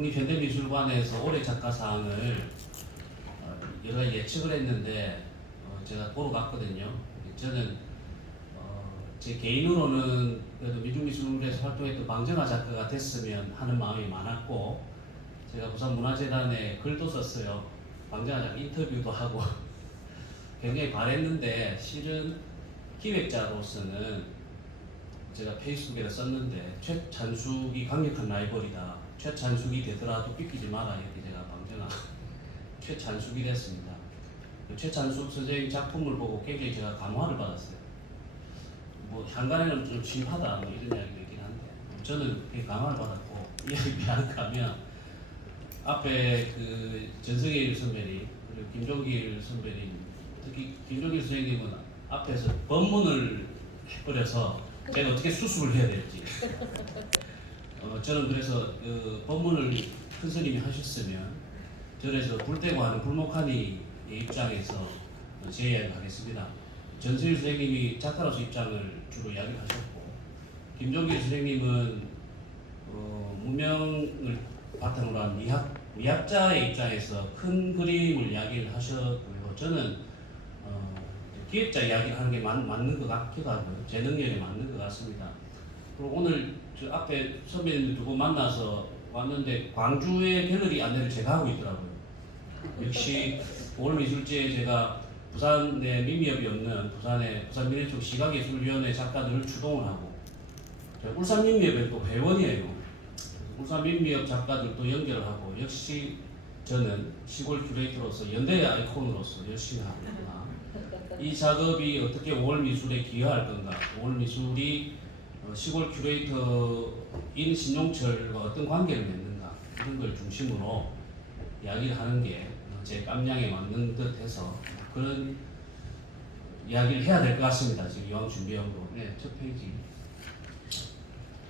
국립현대미술관에서 올해 작가상을 여러 가지 예측을 했는데 제가 보러 갔거든요. 저는 제 개인으로는 그래도 민중미술에서 활동했던 방정아 작가가 됐으면 하는 마음이 많았고, 제가 부산문화재단에 글도 썼어요. 방정아 작가 인터뷰도 하고 굉장히 바랬는데, 실은 기획자로서는 제가 페이스북에 썼는데 최찬숙이 강력한 라이벌이다. 최찬숙이 되더라도 삐끼지 마라, 이렇게 제가 방정아 최찬숙이 됐습니다. 최찬숙 선생님 작품을 보고 굉장히 제가 감화를 받았어요. 뭐 한간에는 좀 심하다 뭐 이런 이야기도 있긴 한데, 저는 되게 감화를 받았고, 이야기 왜 하는가 하면 앞에 그 전성일 선배님 그리고 김종길 선배님, 특히 김종길 선생님은 앞에서 법문을 해버려서 제가 어떻게 수습을 해야 될지 저는 그래서 그 법문을 큰 스님이 하셨으면 절에서 불대고 하는 불목하니의 입장에서 제 이야기를 하겠습니다. 전수일 선생님이 작가로서 입장을 주로 이야기를 하셨고, 김종길 선생님은 무명을 바탕으로 한 미학자의 입장에서 큰 그림을 이야기를 하셨고요. 저는 기획자 이야기를 하는 게 맞는 것 같기도 하고요. 제 능력에 맞는 것 같습니다. 그리고 오늘 저 앞에 선배님들 두 분 만나서 왔는데 광주의 갤러리 안내를 제가 하고 있더라고요. 역시 올미술제에 제가 부산에 민미협이 없는 부산민예총 시각예술위원회 작가들을 추동을 하고, 제가 울산민미협의 또 회원이에요. 울산민미협 작가들도 연결을 하고, 역시 저는 시골 큐레이터로서 연대의 아이콘으로서 열심히 하고 있구나. 이 작업이 어떻게 5월 미술에 기여할 건가, 5월 미술이 시골 큐레이터인 신용철과 어떤 관계를 맺는가, 이런 걸 중심으로 이야기를 하는 게 제 깜냥에 맞는 듯해서 그런 이야기를 해야 될 것 같습니다. 지금 이왕 준비한 거. 네, 첫 페이지.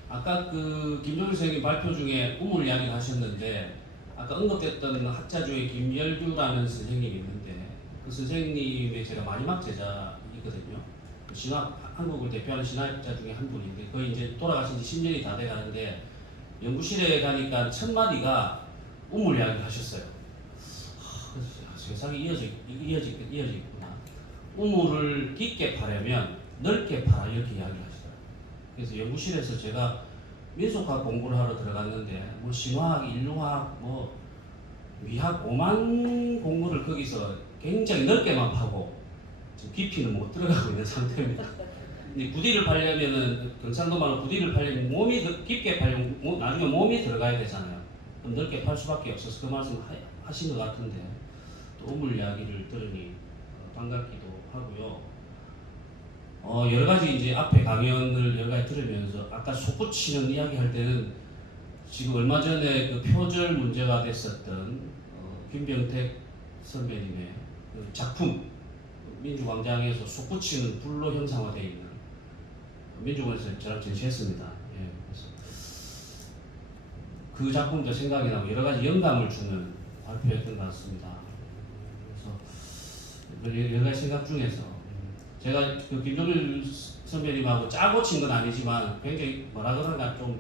아까 그 김종일 선생님 발표 중에 우물 이야기를 하셨는데, 아까 언급됐던 학자주의 김열규라는 선생님이 있는데, 그 선생님의 제가 마지막 제자이거든요. 신학, 한국을 대표하는 신학자 중에 한 분인데, 거의 이제 돌아가신 지 10년이 다 돼가는데, 연구실에 가니까 첫 마디가 우물 이야기를 하셨어요. 세상이 이어지구나. 우물을 깊게 파려면 넓게 파라, 이렇게 이야기를 하시더라고요. 그래서 연구실에서 제가 민속학 공부를 하러 들어갔는데, 뭐 신화학, 인류학, 뭐 미학 오만 공부를 거기서 굉장히 넓게만 파고 지금 깊이는 못 들어가고 있는 상태입니다. 근데 부디를 팔려면은, 경상도 말로 부디를 팔려면 몸이 깊게 팔려면 나중에 몸이 들어가야 되잖아요. 그럼 넓게 팔 수밖에 없어서 그 말씀 하신 것 같은데, 또 우물 이야기를 들으니 반갑기도 하고요. 여러 가지 이제 앞에 강연을 여러 가지 들으면서 아까 솟구치는 이야기 할 때는, 지금 얼마 전에 그 표절 문제가 됐었던 김병택 선배님의 그 작품, 민주광장에서 솟구치는 불로 형상화되어 있는, 민주관에서 저랑 전시했습니다. 예, 그래서 그 작품도 생각이 나고 여러 가지 영감을 주는 발표였던 것 같습니다. 그래서 여러 가지 생각 중에서 제가 그 김종일 선배님하고 짜고 친 건 아니지만 굉장히 뭐라 그러나 좀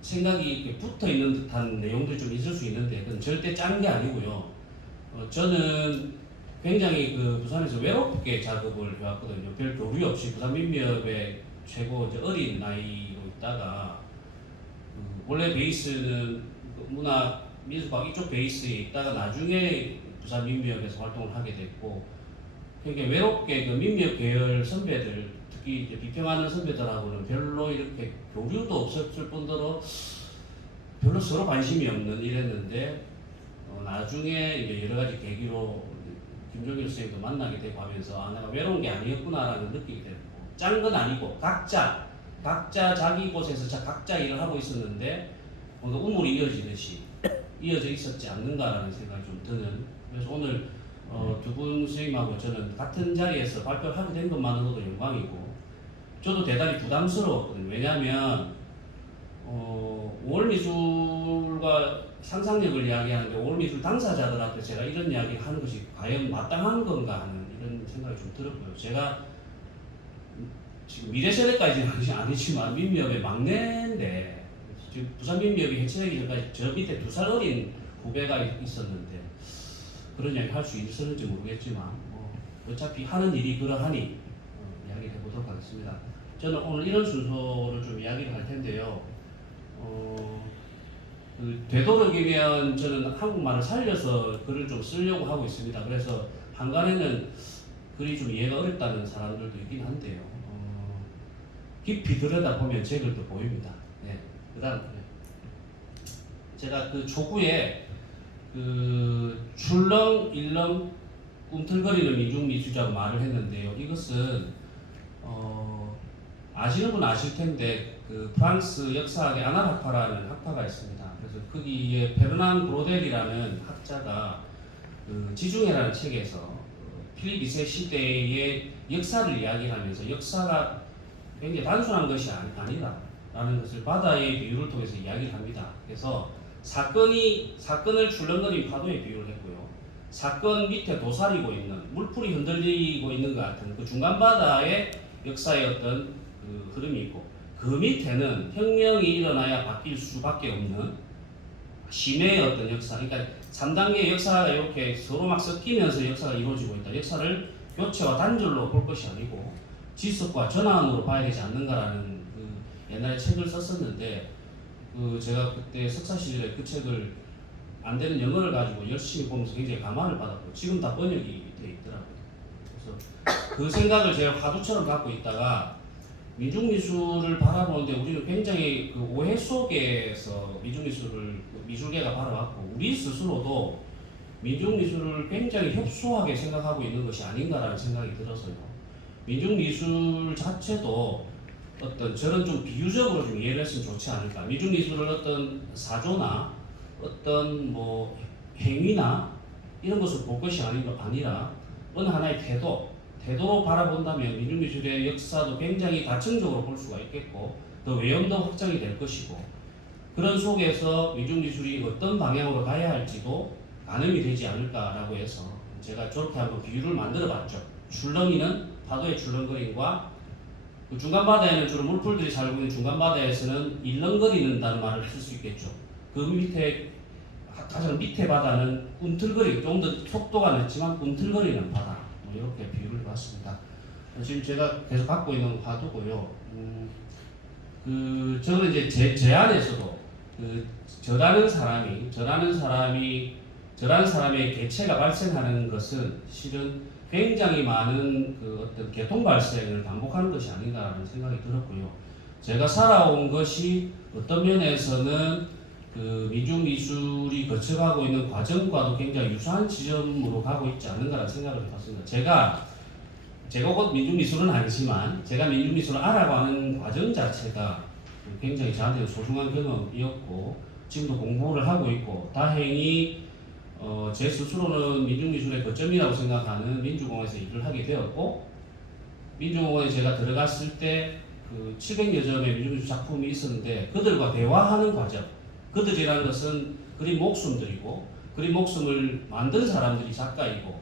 생각이 붙어 있는 듯한 내용들이 좀 있을 수 있는데, 그건 절대 짠 게 아니고요. 저는 굉장히 그 부산에서 외롭게 작업을 해왔거든요. 별 교류 없이 부산민미협의 최고 어린 나이로 있다가, 원래 베이스는 문화 미술학 이쪽 베이스에 있다가 나중에 부산민미협에서 활동을 하게 됐고, 굉장히 외롭게 그 민미협 계열 선배들, 특히 이제 비평하는 선배들하고는 별로 이렇게 교류도 없었을 뿐더러 별로 서로 관심이 없는 이랬는데, 나중에 이제 여러 가지 계기로 김종일 선생님도 만나게 되고 하면서 내가 외로운 게 아니었구나라는 느끼게 됐고, 짠 건 아니고 각자 자기 곳에서 각자 일을 하고 있었는데 뭔가 우물이 이어지듯이 이어져 있었지 않는가라는 생각이 좀 드는, 그래서 오늘 두 분 선생님하고 저는 같은 자리에서 발표를 하게 된 것만으로도 영광이고, 저도 대단히 부담스러웠거든요. 왜냐하면 5월 미술과 상상력을 이야기하는데 5월 미술 당사자들한테 제가 이런 이야기를 하는 것이 과연 마땅한 건가 하는 이런 생각이 좀 들었고요. 제가 지금 미래 세대까지는 아니지만 민미협의 막내인데, 지금 부산민미협이 해체되기 전까지 저 밑에 2살 어린 후배가 있었는데 그런 이야기 할 수 있었는지 모르겠지만 어차피 하는 일이 그러하니 이야기를 해보도록 하겠습니다. 저는 오늘 이런 순서로 좀 이야기를 할 텐데요. 되도록이면 저는 한국말을 살려서 글을 좀 쓰려고 하고 있습니다. 그래서 한간에는 글이 좀 이해가 어렵다는 사람들도 있긴 한데요. 깊이 들여다보면 제 글도 보입니다. 네. 그다음 제가 그 초구에 출렁, 일렁, 꿈틀거리는 민중미술자고 말을 했는데요. 이것은 아시는 분 아실 텐데 그 프랑스 역사학의 아나르파라는 학파가 있습니다. 그래서 거기에 베르난 브로델이라는 학자가 그 지중해라는 책에서 필립 2세 시대의 역사를 이야기하면서 역사가 굉장히 단순한 것이 아니라라는 것을 바다의 비유를 통해서 이야기를 합니다. 그래서 사건을 출렁거린 파도에 비유를 했고요. 사건 밑에 도사리고 있는 물풀이 흔들리고 있는 것 같은 그 중간 바다의 역사의 어떤 그 흐름이 있고 그 밑에는 혁명이 일어나야 바뀔 수밖에 없는 심해의 어떤 역사. 그러니까 3단계의 역사가 이렇게 서로 막 섞이면서 역사가 이루어지고 있다. 역사를 교체와 단절로 볼 것이 아니고 지속과 전환으로 봐야 되지 않는가라는 그 옛날에 책을 썼었는데 제가 그때 석사 시절에 그 책을 안 되는 영어를 가지고 열심히 보면서 굉장히 감화를 받았고 지금 다 번역이 돼 있더라고요. 그래서 그 생각을 제가 화두처럼 갖고 있다가 민중미술을 바라보는데 우리는 굉장히 그 오해 속에서 민중미술을 미술계가 바라봤고 우리 스스로도 민중미술을 굉장히 협소하게 생각하고 있는 것이 아닌가라는 생각이 들어서요. 민중미술 자체도 어떤 저는 좀 비유적으로 좀 이해를 했으면 좋지 않을까. 민중미술을 어떤 사조나 어떤 뭐 행위나 이런 것을 볼 것이 아니라 어느 하나의 태도로 바라본다면 민중미술의 역사도 굉장히 다층적으로 볼 수가 있겠고 더 외연도 확장이 될 것이고 그런 속에서 민중미술이 어떤 방향으로 가야 할지도 가늠이 되지 않을까라고 해서 제가 저렇게 한번 비유를 만들어 봤죠. 출렁이는 파도의 출렁거림과 그 중간 바다에는 주로 물풀들이 살고 있는 중간 바다에서는 일렁거리는다는 말을 쓸 수 있겠죠. 그 밑에 가장 밑에 바다는 꿈틀거리고 좀 더 속도가 늦지만 꿈틀거리는 바다. 이렇게 비유를 해봤습니다. 지금 제가 계속 갖고 있는 화두고요. 저는 이제 제 안에서도 저라는 사람의 개체가 발생하는 것은 실은 굉장히 많은 그 어떤 계통 발생을 반복하는 것이 아닌가라는 생각이 들었고요. 제가 살아온 것이 어떤 면에서는 그 민중미술이 거쳐가고 있는 과정과도 굉장히 유사한 지점으로 가고 있지 않은가라는 생각을 해봤습니다. 제가 곧 민중미술은 아니지만 제가 민중미술을 알아가는 과정 자체가 굉장히 저한테는 소중한 경험이었고 지금도 공부를 하고 있고 다행히 제 스스로는 민중미술의 거점이라고 생각하는 민주공원에서 일을 하게 되었고 민주공원에 제가 들어갔을 때 그 700여 점의 민중미술 작품이 있었는데 그들과 대화하는 과정 그들이라는 것은 그림 목숨들이고 그림 목숨을 만든 사람들이 작가이고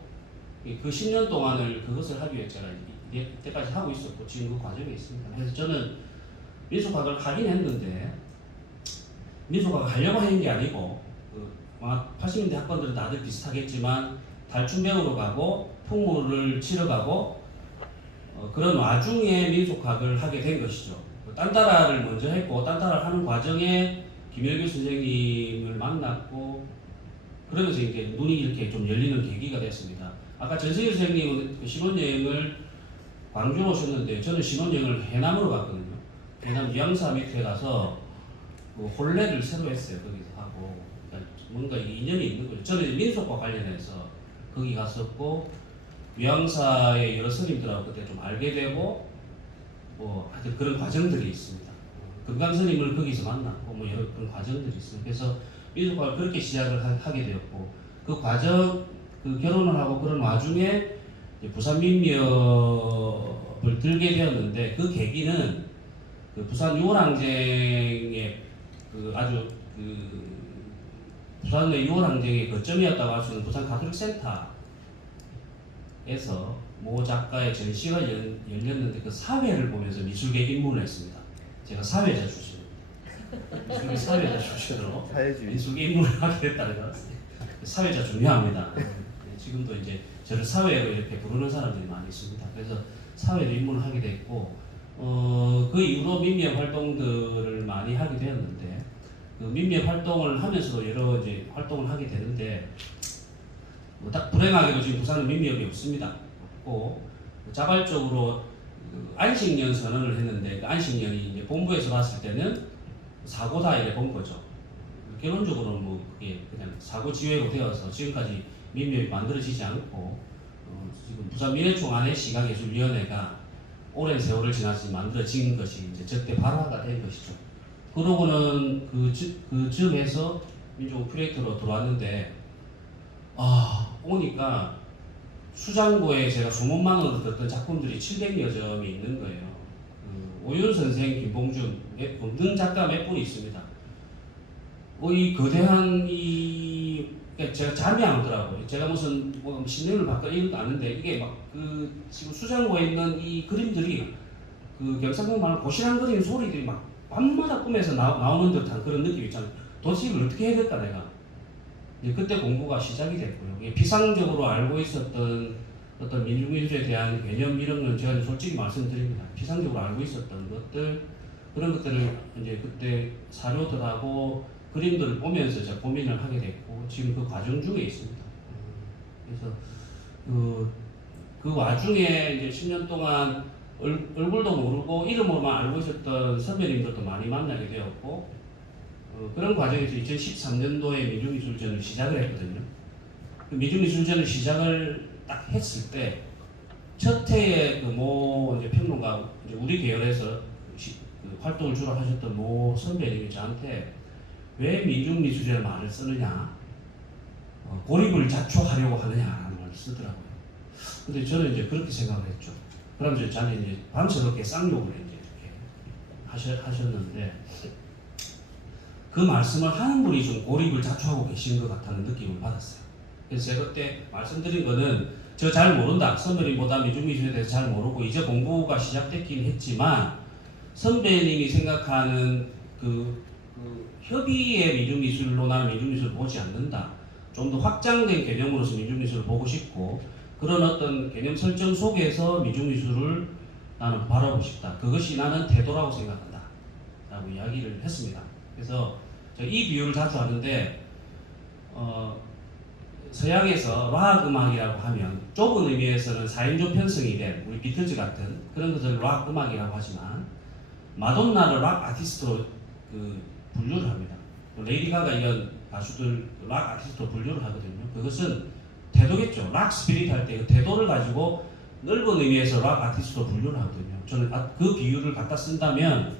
그 10년 동안을 그것을 하기 위해 제가 이때까지 하고 있었고 지금 그 과정에 있습니다. 그래서 저는 민속학을 하긴 했는데 민속학을 하려고 하는 게 아니고 80년대 학번들은 다들 비슷하겠지만 달춤 배우러 가고 풍물을 치러 가고 그런 와중에 민속학을 하게 된 것이죠. 딴따라를 먼저 했고 딴따라를 하는 과정에 김열규 선생님을 만났고 그러면서 이제 눈이 이렇게 좀 열리는 계기가 됐습니다. 아까 전세일 선생님은 그 신혼여행을 광주로 오셨는데 저는 신혼여행을 해남으로 갔거든요. 해남 유양사 밑에 가서 그 혼례를 새로 했어요. 거기서 하고 그러니까 뭔가 인연이 있는 거죠. 저는 민속과 관련해서 거기 갔었고 유양사의 여러 스님들하고 그때 좀 알게 되고 뭐 하여튼 그런 과정들이 있습니다. 금강 스님을 거기서 만났고 뭐 여러 그런 과정들이 있습니다. 그래서 민속학을 그렇게 시작을 하게 되었고 그 과정 그 결혼을 하고 그런 와중에 부산 민미협을 들게 되었는데 그 계기는 그 부산 6월 항쟁의 그 아주 그 부산의 6월 항쟁의 거점이었다고 할 수 있는 부산 가톨릭 센터에서 모 작가의 전시가 열렸는데 그 사회를 보면서 미술계 입문을 했습니다. 제가 사회자 출신입니다. 민수기 사회자 출신으로 사회주의. 민수기 인물을 하게 됐다는 거. 사회자 중요합니다. 지금도 이제 저를 사회로 이렇게 부르는 사람들이 많이 있습니다. 그래서 사회로 입문을 하게 됐고, 그 이후로 민미업 활동들을 많이 하게 되었는데, 그 민미업 활동을 하면서도 여러 이제 활동을 하게 되는데, 딱 불행하게도 지금 부산은 민미업이 없습니다. 없고, 자발적으로 그 안식년 선언을 했는데, 그 안식년이 이제 본부에서 봤을 때는 사고다 이래 본 거죠. 결론적으로는 뭐 그게 그냥 사고 지회로 되어서 지금까지 민미업이 만들어지지 않고, 지금 부산 미래총안의 시각예술위원회가 오랜 세월을 지나서 만들어진 것이 이제 저때 발화가 된 것이죠. 그러고는 그 즈음에서 민족 큐레이터로 들어왔는데, 오니까 수장고에 제가 소문만으로 듣던 작품들이 700여 점이 있는 거예요. 오윤 선생, 김봉준, 없는 작가 몇 분이 있습니다. 이 거대한 그러니까 제가 잠이 안 오더라고요. 제가 무슨 뭐 신뢰를 받거나 이런 거 아는데 이게 막 지금 수장고에 있는 이 그림들이 그 경상도 말로 고시란 그림 소리들이 막 밤마다 꿈에서 나오는 듯한 그런 느낌이 있잖아요. 도대체 이걸 어떻게 해야 될까 내가. 이제 그때 공부가 시작이 됐고요. 피상적으로 알고 있었던 어떤 민중민주에 대한 개념 이런 건 제가 솔직히 말씀드립니다. 피상적으로 알고 있었던 것들 그런 것들을 이제 그때 사료들하고 그림들을 보면서 제가 고민을 하게 됐고 지금 그 과정 중에 있습니다. 그래서 그 와중에 이제 10년 동안 얼굴도 모르고 이름으로만 알고 있었던 선배님들도 많이 만나게 되었고 그런 과정에서 2013년도에 민중미술전을 시작을 했거든요. 그 민중미술전을 시작을 딱 했을 때 첫 해에 이제 평론가 이제 우리 계열에서 그 활동을 주로 하셨던 선배님이 저한테 왜 민중미술이라는 말을 쓰느냐, 고립을 자초하려고 하느냐라는 말을 쓰더라고요. 근데 저는 이제 그렇게 생각을 했죠. 그러면서 저는 이제 밤새롭게 쌍욕을 이제 이렇게 하셨는데 그 말씀을 하는 분이 좀 고립을 자초하고 계신 것 같다는 느낌을 받았어요. 그래서 제가 그때 말씀드린 거는 저 잘 모른다. 선배님보다 민중미술에 대해서 잘 모르고 이제 공부가 시작됐긴 했지만 선배님이 생각하는 그 협의의 민중미술로 나는 민중미술을 보지 않는다. 좀 더 확장된 개념으로서 민중미술을 보고 싶고 그런 어떤 개념 설정 속에서 민중미술을 나는 바라보고 싶다. 그것이 나는 태도라고 생각한다. 라고 이야기를 했습니다. 그래서 이 비유를 자주 하는데 서양에서 락 음악이라고 하면 좁은 의미에서는 4인조 편성이 된 우리 비틀즈 같은 그런 것을 락 음악이라고 하지만 마돈나를 락 아티스트로 분류를 합니다. 레이디 가가 이런 가수들 락 아티스트로 분류를 하거든요. 그것은 태도겠죠. 락 스피릿 할 때 그 태도를 가지고 넓은 의미에서 락 아티스트로 분류를 하거든요. 저는 그 비유를 갖다 쓴다면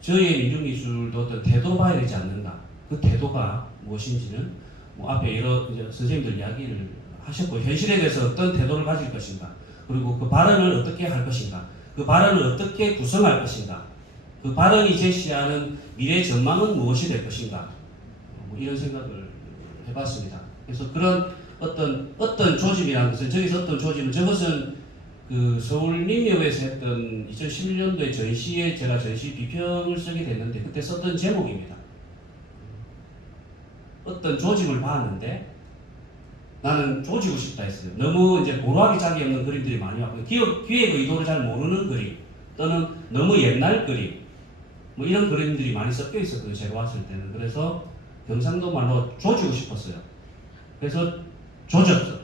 저희의 민중미술도 어떤 태도로 봐야 되지 않는가. 그 태도가 무엇인지는 앞에 여러 선생님들 이야기를 하셨고 현실에 대해서 어떤 태도를 가질 것인가 그리고 그 발언을 어떻게 할 것인가 그 발언을 어떻게 구성할 것인가 그 발언이 제시하는 미래 전망은 무엇이 될 것인가 이런 생각을 해봤습니다. 그래서 그런 어떤 조짐이라는 것은 저기서 어떤 조짐은 저것은 그 서울 민미업에서 했던 2011년도에 전시에 제가 전시 비평을 쓰게 됐는데 그때 썼던 제목입니다. 어떤 조짐을 봤는데 나는 조지고 싶다 했어요. 너무 이제 고루하기 짝이 없는 그림들이 많이 왔고 기획 의도를 잘 모르는 그림 또는 너무 옛날 그림 뭐 이런 그림들이 많이 섞여 있었거든요. 제가 왔을 때는. 그래서 경상도 말로 조지고 싶었어요. 그래서 조졌죠.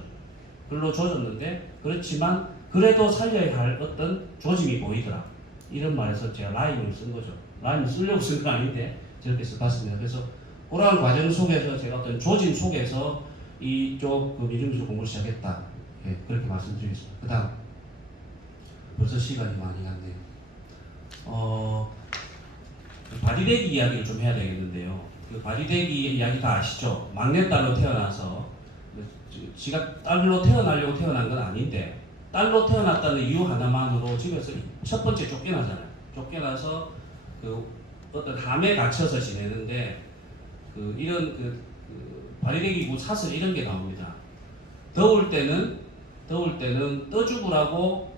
글로 조졌는데 그렇지만 그래도 살려야 할 어떤 조짐이 보이더라. 이런 말에서 제가 라임을 쓴 거죠. 라임을 쓰려고 쓴 건 아닌데 저렇게 써봤습니다. 그래서 그러한 과정 속에서 제가 어떤 조짐 속에서 이쪽 민중미술 공부를 시작했다. 예, 그렇게 말씀드리겠습니다. 그 다음 벌써 시간이 많이 갔네요. 바디데기 이야기를 좀 해야 되겠는데요. 그 바디데기 이야기 다 아시죠? 막내딸로 태어나서 지가 딸로 태어나려고 태어난 건 아닌데 딸로 태어났다는 이유 하나만으로 집에서 첫 번째 쫓겨나잖아요. 쫓겨나서 어떤 함에 갇혀서 지내는데 이런 바리대기고 사슬 이런 게 나옵니다. 더울 때는 떠 죽으라고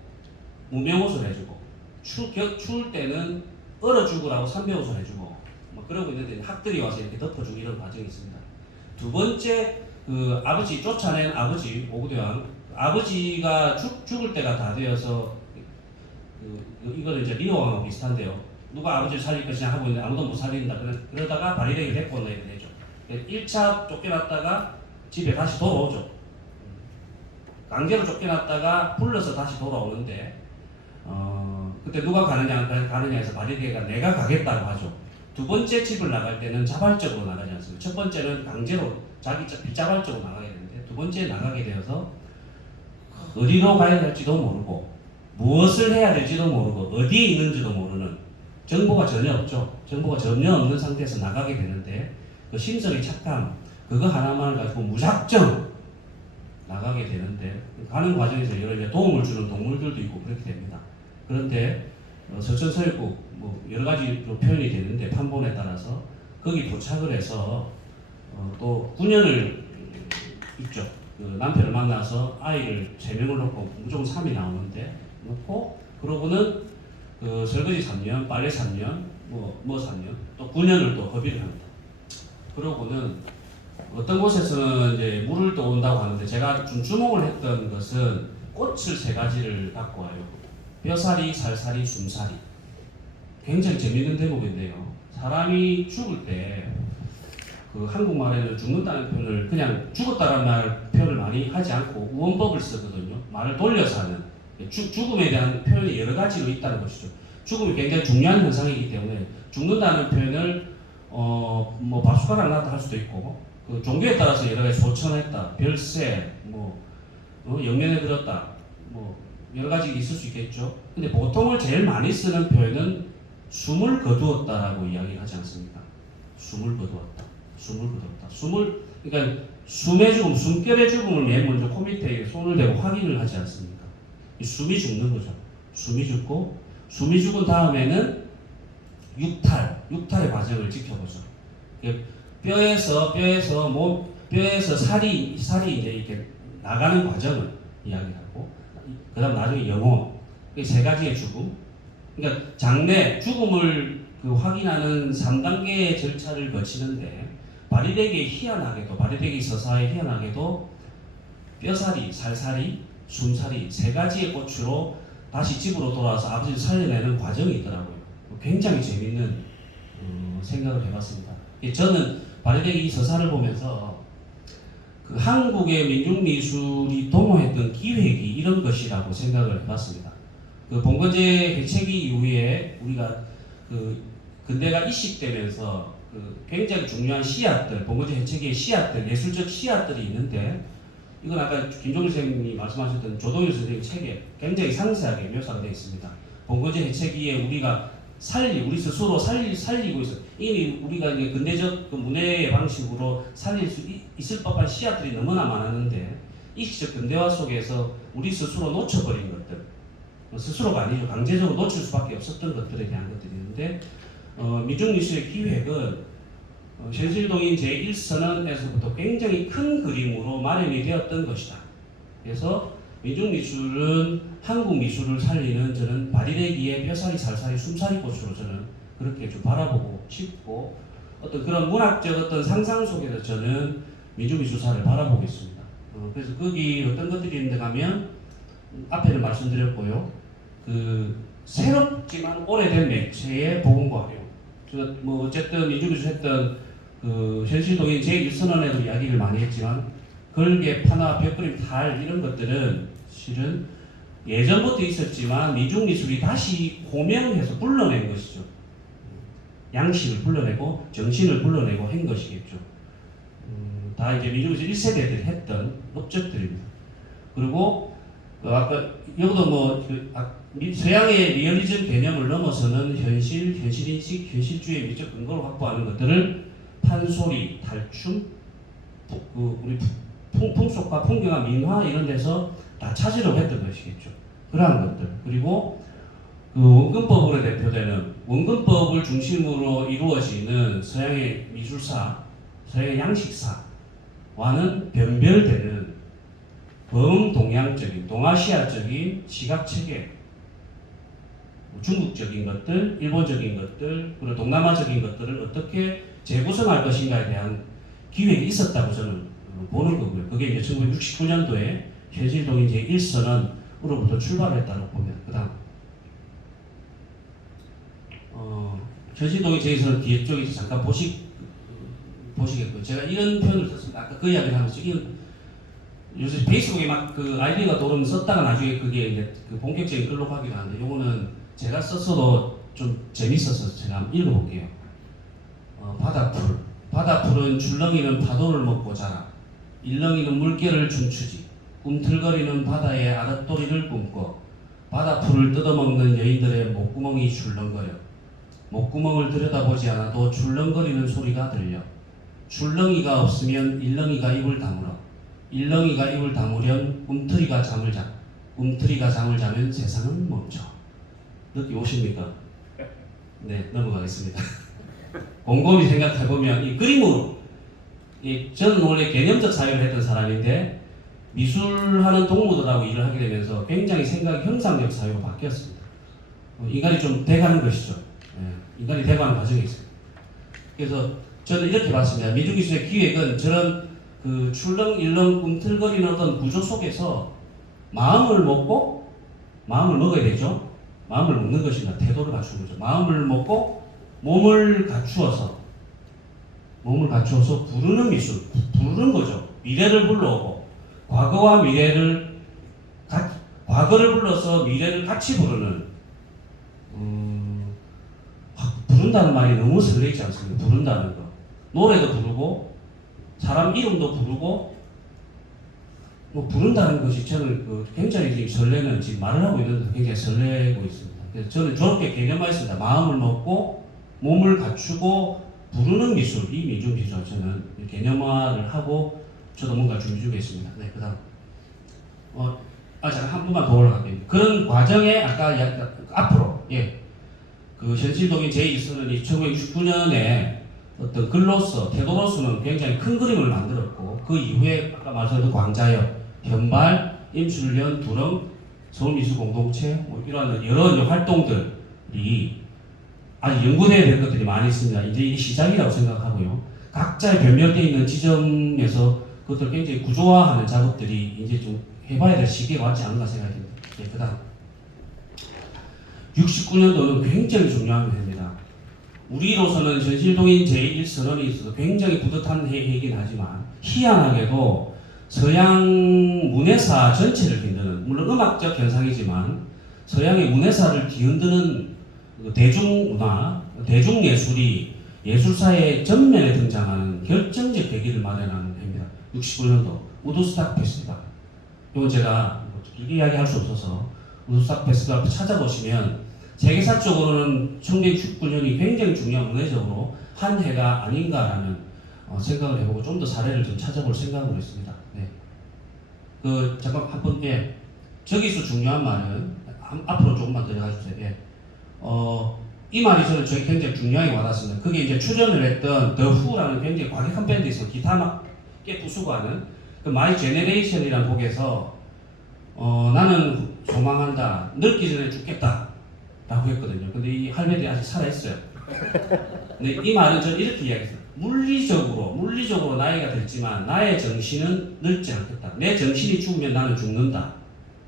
무명옷을 해주고 추울 때는 얼어 죽으라고 삼배옷을 해주고 뭐 그러고 있는데 학들이 와서 이렇게 덮어주고 이런 과정이 있습니다. 두 번째 그 아버지 쫓아낸 아버지 오구대왕 아버지가 죽을 때가 다 되어서 이거는 이제 리오왕하고 비슷한데요. 누가 아버지를 살릴 것이냐 하고 있는데 아무도 못 살린다. 그러다가 바리레이 데리고 오게 되죠. 1차 쫓겨났다가 집에 다시 돌아오죠. 강제로 쫓겨났다가 불러서 다시 돌아오는데 그때 누가 가느냐 해서 바리레이가 내가 가겠다고 하죠. 두 번째 집을 나갈 때는 자발적으로 나가지 않습니다. 첫 번째는 강제로 자기 비자발적으로 나가게 되는데 두 번째 나가게 되어서 어디로 가야 될지도 모르고 무엇을 해야 될지도 모르고 어디에 있는지도 모르는 정보가 전혀 없죠. 정보가 전혀 없는 상태에서 나가게 되는데 그 심성의 착함 그거 하나만을 가지고 무작정 나가게 되는데 가는 과정에서 여러 이제 도움을 주는 동물들도 있고 그렇게 됩니다. 그런데 서천서역국 뭐 여러 가지로 표현이 되는데 판본에 따라서 거기 도착을 해서 또 9년을 있죠. 그 남편을 만나서 아이를 3명을 놓고 무조건 3이 나오는데 놓고 그러고는 그 설거지 3년, 빨래 3년, 뭐 3년, 또 9년을 또 허비를 합니다. 그러고는 어떤 곳에서는 이제 물을 떠온다고 하는데 제가 좀 주목을 했던 것은 꽃을 3가지를 갖고 와요. 뼈살이, 살살이, 숨살이. 굉장히 재밌는 대목인데요. 사람이 죽을 때 그 한국말에는 죽는다는 표현을 그냥 죽었다라는 표현을 많이 하지 않고 우원법을 쓰거든요. 말을 돌려서 하는 죽음에 대한 표현이 여러 가지로 있다는 것이죠. 죽음이 굉장히 중요한 현상이기 때문에 죽는다는 표현을 뭐 밥숟가락 놨다 할 수도 있고 그 종교에 따라서 여러 가지 소천했다, 별세, 영면에 들었다, 뭐 여러 가지 있을 수 있겠죠. 근데 보통을 제일 많이 쓰는 표현은 숨을 거두었다라고 이야기하지 않습니까? 숨을 거두었다. 그러니까 숨의 죽음, 숨결의 죽음을 맨 먼저 코 밑에 손을 대고 확인을 하지 않습니까? 이 숨이 죽는 거죠. 숨이 죽고, 숨이 죽은 다음에는 육탈의 과정을 지켜보죠. 뼈에서 살이 이제 이렇게 나가는 과정을 이야기하고, 그 다음 나중에 영혼, 3가지의 죽음. 그러니까 장래, 죽음을 확인하는 3단계의 절차를 거치는데, 바리대기 서사에 희한하게도 뼈살이, 살살이, 숨살이 3가지의 꽃으로 다시 집으로 돌아와서 아버지를 살려내는 과정이 있더라고요. 굉장히 재밌는 생각을 해봤습니다. 저는 바리대기 서사를 보면서 그 한국의 민중미술이 도모했던 기획이 이런 것이라고 생각을 해봤습니다. 그 봉건제 해체기 이후에 우리가 그 근대가 이식되면서 그 굉장히 중요한 씨앗들, 봉건제 해체기의 씨앗들, 예술적 씨앗들이 있는데 이건 아까 김종일 선생님이 말씀하셨던 조동일 선생님 책에 굉장히 상세하게 묘사가 되어 있습니다. 봉건제 해체기에 우리가 우리 스스로 살리고 있어. 이미 우리가 이제 근대적 그 문해의 방식으로 살릴 수 있을 법한 씨앗들이 너무나 많았는데 이시적 근대화 속에서 우리 스스로 놓쳐버린 것들, 스스로가 아니죠. 강제적으로 놓칠 수밖에 없었던 것들에 대한 것들이 있는데 민중미술의 기획은 현실동인 제1선언에서부터 굉장히 큰 그림으로 마련이 되었던 것이다. 그래서 민중미술은 한국 미술을 살리는 저는 바리대기의 뼈살이 살살이 숨살이 꽃으로 저는 그렇게 좀 바라보고 싶고 어떤 그런 문학적 어떤 상상 속에서 저는 민중미술사를 바라보고 있습니다. 그래서 거기 어떤 것들이 있는데 가면 앞에는 말씀드렸고요. 그 새롭지만 오래된 매체의 복음과 활용. 뭐 어쨌든 민중미술 했던 그 현실동인 제1선언에도 이야기를 많이 했지만 걸개, 판화, 벽그림, 탈 이런 것들은 실은 예전부터 있었지만 민중미술이 다시 호명해서 불러낸 것이죠. 양식을 불러내고 정신을 불러내고 한 것이겠죠. 다 이제 민중미술 1세대들이 했던 업적들입니다. 그리고 아까 여기도 뭐 서양의 리얼리즘 개념을 넘어서는 현실인식, 현실주의의 미적 근거를 확보하는 것들을 판소리, 탈춤, 우리 풍속과 풍경화, 민화 이런 데서 다 찾으려고 했던 것이겠죠. 그러한 것들. 그리고 그 원근법으로 대표되는 원근법을 중심으로 이루어지는 서양의 미술사, 서양의 양식사와는 변별되는 범동양적인, 동아시아적인 시각체계 중국적인 것들, 일본적인 것들, 그리고 동남아적인 것들을 어떻게 재구성할 것인가에 대한 기획이 있었다고 저는 보는 거고요. 그게 이제 1969년도에 현실동인 제1선언으로부터 출발했다고 보면, 그 다음 현실동인 제1선언 뒤에 쪽에서 잠깐 보시겠고요. 제가 이런 표현을 썼습니다. 아까 그 이야기를 하면서 요새 페이스북에 막 그 아이디어가 떠오르면 썼다가 나중에 그게 이제 그 본격적인 글로 가기도 하는데, 요거는 제가 썼어도 좀 재밌어서 제가 한번 읽어볼게요. 바다풀. 바다풀은 줄렁이는 파도를 먹고 자라. 일렁이는 물결을 춤추지. 꿈틀거리는 바다의 아랫도리를 꿈꿔. 바다풀을 뜯어먹는 여인들의 목구멍이 줄렁거려. 목구멍을 들여다보지 않아도 줄렁거리는 소리가 들려. 줄렁이가 없으면 일렁이가 입을 다물어. 일렁이가 입을 다무련 꿈틀이가 잠을 자. 꿈틀이가 잠을 자면 세상은 멈춰. 느낌 오십니까? 네, 넘어가겠습니다. 곰곰이 생각해보면 이 그림으로, 저는 원래 개념적 사회를 했던 사람인데 미술하는 동무들하고 일을 하게 되면서 굉장히 생각이 형상적 사회로 바뀌었습니다. 인간이 좀 돼가는 것이죠. 인간이 돼가는 과정이 있습니다. 그래서 저는 이렇게 봤습니다. 미주기술의 기획은 저런 그 출렁일렁 꿈틀거리는 어떤 구조 속에서 마음을 먹어야 되죠. 마음을 먹는 것입니다. 태도를 갖추는 거죠. 마음을 먹고 몸을 갖추어서 부르는 미술, 부르는 거죠. 미래를 불러오고 과거와 미래를 과거를 불러서 미래를 같이 부르는, 부른다는 말이 너무 설레지 않습니까? 부른다는 거. 노래도 부르고 사람 이름도 부르고 부른다는 것이 저는 굉장히 지금 설레는, 지금 말을 하고 있는데 굉장히 설레고 있습니다. 그래서 저는 저렇게 개념화했습니다. 마음을 먹고 몸을 갖추고 부르는 미술, 이 민중미술 저는 개념화를 하고 저도 뭔가 준비 중에 있습니다. 네, 그 다음 잠깐 한 분만 더 올라갈게요. 그런 과정에 아까 앞으로 그 현실동인 제1선언이 1969년에 어떤 글로서, 태도로서는 굉장히 큰 그림을 만들었고, 그 이후에 아까 말씀드린 광자역, 현발, 임술련, 두릉, 서울미술공동체 이런 여러 활동들이 아직 연구돼야 될 것들이 많이 있습니다. 이제 이 시작이라고 생각하고요. 각자의 변별되어 있는 지점에서 그것들 굉장히 구조화하는 작업들이 이제 좀 해봐야 될 시기가 왔지 않은가 생각이 듭니다. 그 다음 69년도는 굉장히 중요한 해입니다. 우리로서는 현실동인 제1선언이 있어서 굉장히 뿌듯한 해이긴 하지만 희한하게도 서양 문해사 전체를 흔드는, 물론 음악적 현상이지만 서양의 문해사를 뒤흔드는 대중문화, 대중예술이 예술사의 전면에 등장하는 결정적 계기를 마련하는 해입니다. 69년도 우드스탁 페스티벌. 이건 제가 길게 이야기할 수 없어서 우드스탁 페스티벌 찾아보시면 세계사적으로는 1969년이 굉장히 중요한 문화적으로 한 해가 아닌가라는 생각을 해보고 좀 더 사례를 좀 찾아볼 생각으로 있습니다. 네. 잠깐 한번 저기서 중요한 말은 앞으로 조금만 더 나가주세요. 이 말이 저는 굉장히 중요하게 와닿습니다. 그게 이제 출연을 했던 더 후라는 굉장히 과격한 밴드에서 기타 막 깨 부수고 하는 그 마이 제네레이션이라는 곡에서 나는 소망한다, 늙기 전에 죽겠다 라고 했거든요. 근데 이 할매들이 아직 살아있어요. 근데 이 말은 저는 이렇게 이야기했어요. 물리적으로 나이가 들지만 나의 정신은 늙지 않겠다. 내 정신이 죽으면 나는 죽는다.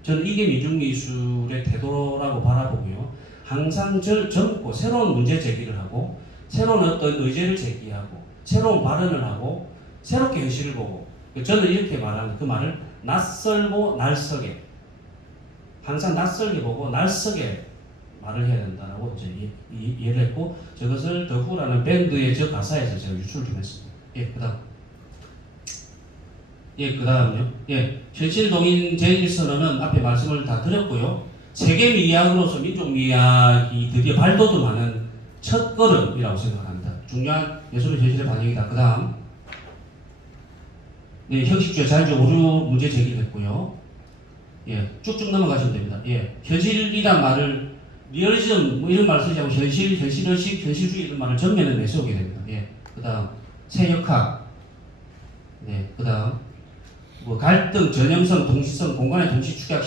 저는 이게 민중미술의 태도라고 바라보고요. 항상 젊고 새로운 문제 제기를 하고 새로운 어떤 의제를 제기하고 새로운 발언을 하고 새롭게 현실을 보고, 저는 이렇게 말하는 그 말을 낯설고 날서게, 항상 낯설게 보고 날서게 말을 해야 된다라고 이제 이해를 했고, 저것을 더 후라는 밴드의 저 가사에서 제가 유출을 좀 했습니다. 그 다음요. 현실동인 제1선언은 앞에 말씀을 다 드렸고요. 세계 미학으로서 민족 미학이 드디어 발돋움하는 첫 걸음이라고 생각합니다. 중요한 예술의 현실의 반영이다. 그 다음 형식주의 자연적 오류 문제 제기했고요. 쭉쭉 넘어가시면 됩니다. 현실이란 말을 리얼리즘 이런 말을 쓰지 않고 현실의식, 현실주의 이런 말을 전면에 내세우게 됩니다. 그 다음 세역학, 그 다음 갈등, 전형성, 동시성, 공간의 동시 축약,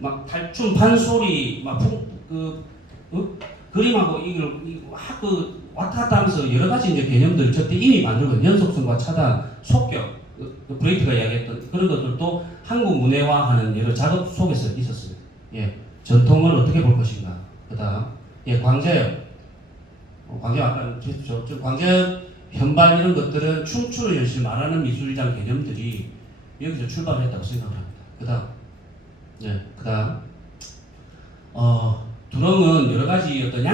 막 탈춤, 판소리, 막 그림하고 이걸 왔다 갔다 하면서 여러 가지 이제 개념들 저때 이미 만들고 연속성과 차단, 속격, 브레이트가 이야기했던 그런 것들도 한국 문예화하는 여러 작업 속에서 있었습니다. 예, 전통을 어떻게 볼 것인가. 그다음, 예, 광자엽. 광자엽 아까 광자엽 현발 이런 것들은 춤추는 현실 말하는 미술이란 개념들이 여기서 출발했다고 생각을 합니다. 그다음, 예, 그다음, 두렁은 여러 가지 어떤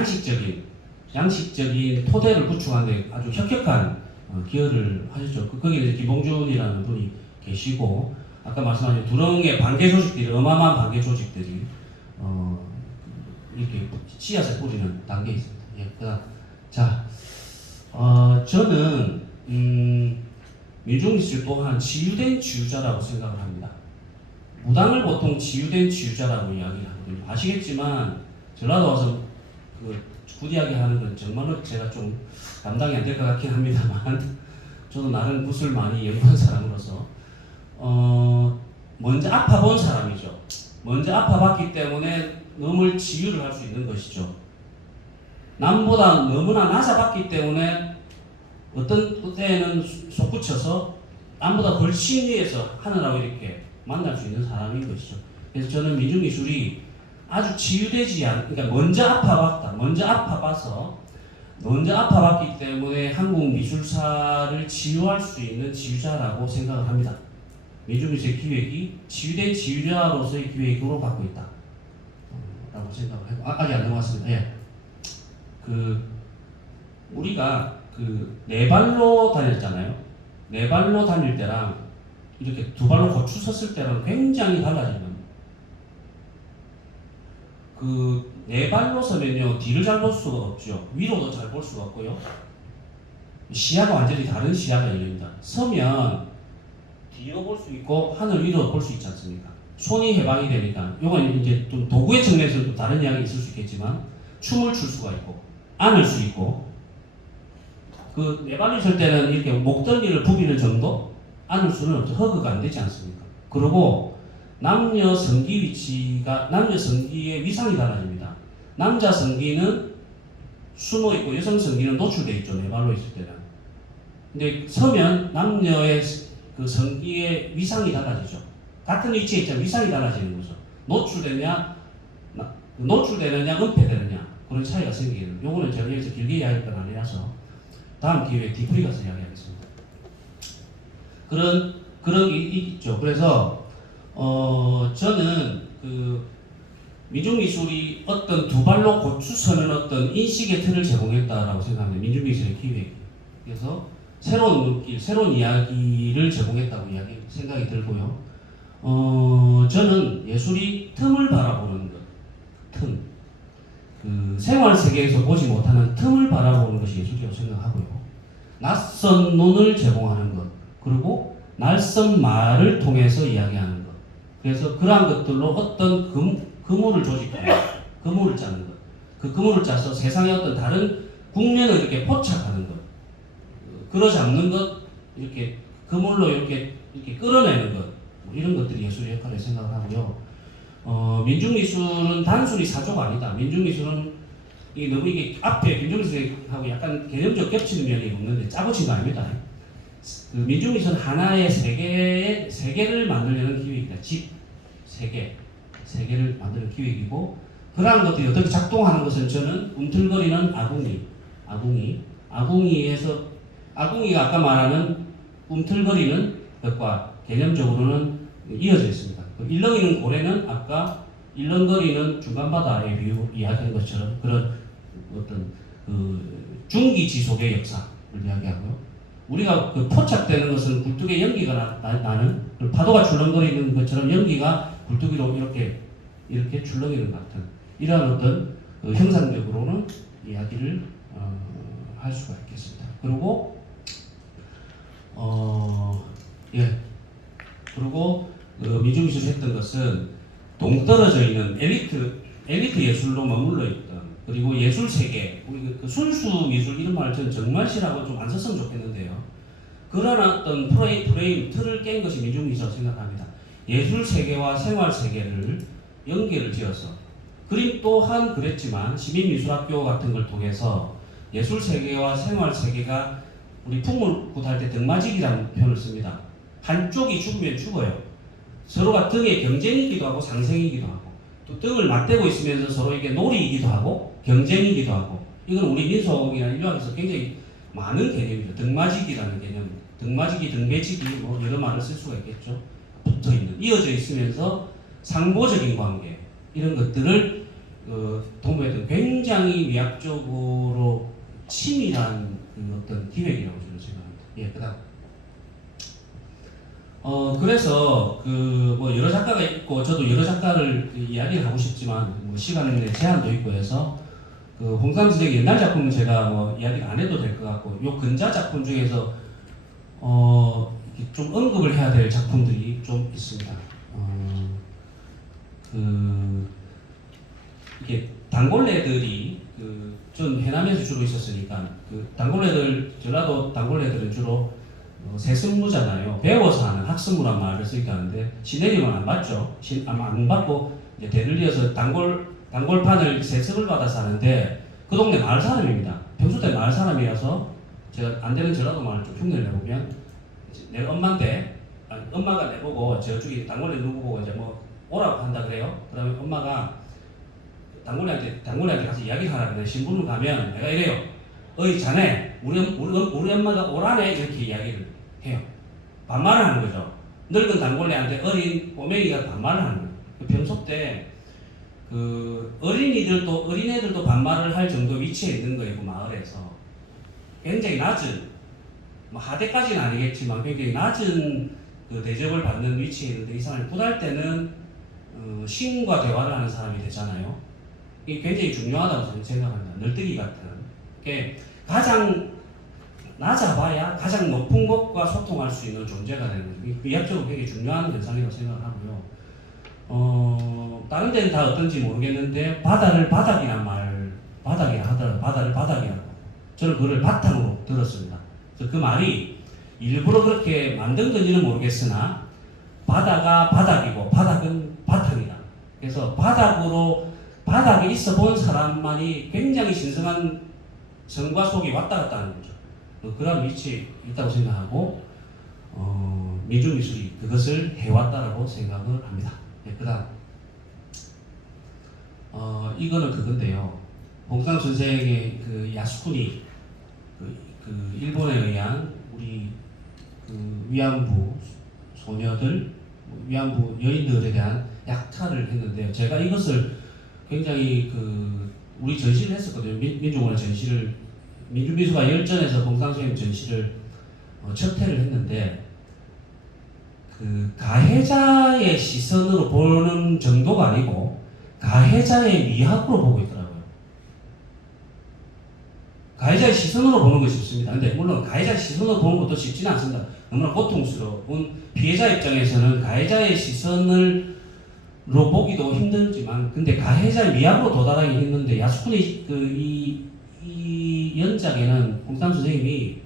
양식적인 토대를 구축하는데 아주 혁혁한 기여를 하셨죠. 거기에 이제 김봉준이라는 분이 계시고 아까 말씀하신 두렁의 반개 조직들이 어마어마한 반개 조직들이 이렇게 씨앗을 뿌리는 단계에 있습니다. 예, 그다음 자, 저는 민중미술 또한 치유된 치유자라고 생각을 합니다. 무당을 보통 치유된 치유자라고 이야기를 하거든요. 아시겠지만 전라도 와서 굿 이야기 하는 건 정말로 제가 좀 감당이 안 될 것 같긴 합니다만 저도 나름 굿을 많이 연구한 사람으로서 먼저 아파본 사람이죠. 먼저 아파봤기 때문에 넘을 치유를 할 수 있는 것이죠. 남보다 너무나 낮아봤기 때문에 어떤 때에는 솟구쳐서 남보다 훨씬 위에서 하늘하고 이렇게 만날 수 있는 사람인 것이죠. 그래서 저는 민중미술이 아주 치유되지 그러니까 먼저 아파봤기 때문에 한국 미술사를 치유할 수 있는 치유자라고 생각을 합니다. 민중미술의 기획이 치유된 치유자로서의 기획으로 갖고 있다. 라고 생각을 하고 아직 안 넘어왔습니다. 예. 우리가 네 발로 다녔잖아요. 네 발로 다닐 때랑 이렇게 두 발로 고추 섰을 때랑 굉장히 달라지는 겁니다. 네 발로 서면요 뒤를 잘 볼 수가 없죠. 위로도 잘 볼 수가 없고요. 시야가 완전히 다른 시야가 열립니다. 서면 뒤로 볼 수 있고 하늘 위로 볼 수 있지 않습니까? 손이 해방이 되니까 이건 이제 좀 도구의 측면에서 좀 다른 이야기 있을 수 있겠지만 춤을 출 수가 있고 안을 수 있고 네 발로 있을 때는 이렇게 목덜미를 부비는 정도 안을 수는 없죠. 허그가 안 되지 않습니까? 그리고 남녀 성기의 위상이 달라집니다. 남자 성기는 숨어 있고 여성 성기는 노출되어 있죠. 네 발로 있을 때는. 근데 서면 남녀의 성기의 위상이 달라지죠. 같은 위치에 있지만 위상이 달라지는 거죠. 노출되느냐, 은폐되느냐 그런 차이가 생기는. 요거는 제가 여기서 길게 이야기할 건 아니라서 다음 기회에 뒤풀이 가서 이야기하겠습니다. 그런 게 있죠. 그래서 저는 민중미술이 어떤 두 발로 고추 서는 어떤 인식의 틀을 제공했다라고 생각합니다. 민중미술의 기획이. 그래서 새로운 눈길, 새로운 이야기를 제공했다고 생각이 들고요. 저는 예술이 틈을 바라보는 것, 생활 세계에서 보지 못하는 틈을 바라보는 것이 예술이라고 생각하고요. 낯선 눈을 제공하는 것, 그리고 낯선 말을 통해서 이야기하는 것. 그래서 그러한 것들로 어떤 그물을 조직하고 그물을 짜는 것. 그 그물을 짜서 세상의 어떤 다른 국면을 이렇게 포착하는 것. 끌어잡는 것, 이렇게 그물로 이렇게 끌어내는 것. 이런 것들이 예술의 역할을 생각을 하고요. 민중미술은 단순히 사조가 아니다. 민중미술은 너무 이게 앞에 민중미술하고 약간 개념적 겹치는 면이 없는데 짜고친 거 아닙니다. 민중미술은 하나의 세계를 만들려는 기획이다. 세계를 만드는 기획이고 그러한 것들이 어떻게 작동하는 것은 저는 움틀거리는 아궁이가 아까 말하는 움틀거리는 것과 개념적으로는 이어져 있습니다. 일렁이는 고래는 아까 일렁거리는 중간바다에 이야기한 것처럼 그런 어떤 중기지속의 역사를 이야기하고요. 우리가 포착되는 것은 굴뚝에 연기가 나는 파도가 출렁거리는 것처럼 연기가 굴뚝으로 이렇게 출렁이는 것 같은 이러한 어떤 형상적으로는 이야기를 할 수가 있겠습니다. 그리고 민중미술이 했던 것은 동떨어져 있는 엘리트 예술로 머물러 있던 그리고 예술 세계 우리 순수 미술 이런 말을 저는 정말 싫어하고 좀 안 썼으면 좋겠는데요. 그런 어떤 프레임 틀을 깬 것이 민중미술이라고 생각합니다. 예술 세계와 생활 세계를 연계를 지어서 그림 또한 그랬지만 시민미술학교 같은 걸 통해서 예술 세계와 생활 세계가 우리 풍물굿 할 때 등마직이라는 표현을 씁니다. 한쪽이 죽으면 죽어요. 서로가 등의 경쟁이기도 하고 상생이기도 하고 또 등을 맞대고 있으면서 서로에게 놀이이기도 하고 경쟁이기도 하고 이건 우리 민속이나 인류학에서 굉장히 많은 개념이죠. 등마직이라는 개념, 등마직이 등배직이 뭐 여러 말을 쓸 수가 있겠죠. 붙어 있는, 이어져 있으면서 상보적인 관계 이런 것들을 동부에는 굉장히 미학적으로 치밀한 그 어떤 기획이라고 저는 생각합니다. 예, 그다음. 그래서 그 뭐 여러 작가가 있고 저도 여러 작가를 이야기를 하고 싶지만 뭐 시간의 제한도 있고 해서 그 홍삼 선생의 옛날 작품은 제가 뭐 이야기를 안 해도 될 것 같고 요 근자 작품 중에서 좀 언급을 해야 될 작품들이 좀 있습니다. 이게 단골레들이 전 해남에서 주로 있었으니까 그 단골레들 전라도 단골레들은 주로 세습무잖아요. 배워서 하는 학습무란 말을 쓰니까 하는데 시내림은 안 받죠. 안 받고 이제 대를 이어서 단골판을 세습을 받아서 하는데 그 동네 마을 사람입니다. 평소 때 마을 사람이라서 제가 안 되는 전라도 말을 좀 흉내를 내보면 내 엄마인데 엄마가 내보고 저쪽에 단골레 누구 보고 이제 뭐 오라고 한다 그래요. 그러면 엄마가 단골레한테 가서 이야기를 하라 그래. 신부를 가면 내가 이래요. 어이 자네 우리 엄마가 오라네 이렇게 이야기를 해요. 반말을 하는 거죠. 늙은 단골레한테 어린 꼬맹이가 반말을 하는 거예요. 평소 때 그 어린애들도 반말을 할 정도 위치에 있는 거예요. 그 마을에서 굉장히 낮은 뭐 하대까지는 아니겠지만 굉장히 낮은 그 대접을 받는 위치에 있는데 이 사람이 굿할 때는 신과 대화를 하는 사람이 되잖아요. 이게 굉장히 중요하다고 저는 생각합니다. 널뛰기 같은 게 가장 낮아봐야 가장 높은 것과 소통할 수 있는 존재가 되는 거죠. 미학적으로 굉장히 중요한 현상이라고 생각을 하고요. 다른 데는 다 어떤지 모르겠는데 바다를 바닥이란 바닥이라 하더라도 바다를 바닥이라고 저는 그걸 바탕으로 들었습니다. 그래서 그 말이 일부러 그렇게 만든 건지는 모르겠으나 바다가 바닥이고 바닥은 바탕이다. 그래서 바닥에 있어 본 사람만이 굉장히 신성한 성과 속이 왔다 갔다 하는 거죠. 그런 위치에 있다고 생각하고 민중미술이 그것을 해왔다라고 생각을 합니다. 네, 그 다음 이거는 그건데요. 홍상 선생의 그 야스쿠니 그 일본에 의한 우리 그 위안부 소녀들 위안부 여인들에 대한 약탈을 했는데요. 제가 이것을 굉장히 우리 전시를 했었거든요. 민중원의 전시를 민중미술가 열전에서 홍상선생님 전시를 첫 회를 했는데 그 가해자의 시선으로 보는 정도가 아니고 가해자의 미학으로 보고 있더라고요. 가해자의 시선으로 보는 것이 쉽습니다. 근데 물론 가해자의 시선으로 보는 것도 쉽지는 않습니다. 너무나 고통스러운 피해자 입장에서는 가해자의 시선으로 보기도 힘들지만 근데 가해자의 미학으로 도달하기 힘든데 야스쿠니 이 연작에는 홍삼 선생님이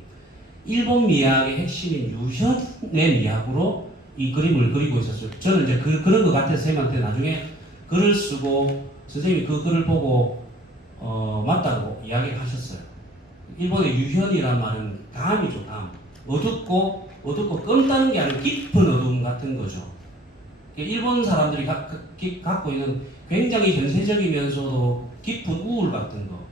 일본 미학의 핵심인 유현의 미학으로 이 그림을 그리고 있었어요. 저는 이제 그런 것 같아서 선생님한테 나중에 글을 쓰고 선생님이 그 글을 보고 맞다고 이야기를 하셨어요. 일본의 유현이란 말은 감이죠, 감. 어둡고 끔다는 게 아니라 깊은 어두움 같은 거죠. 일본 사람들이 갖고 있는 굉장히 현세적이면서도 깊은 우울 같은 거.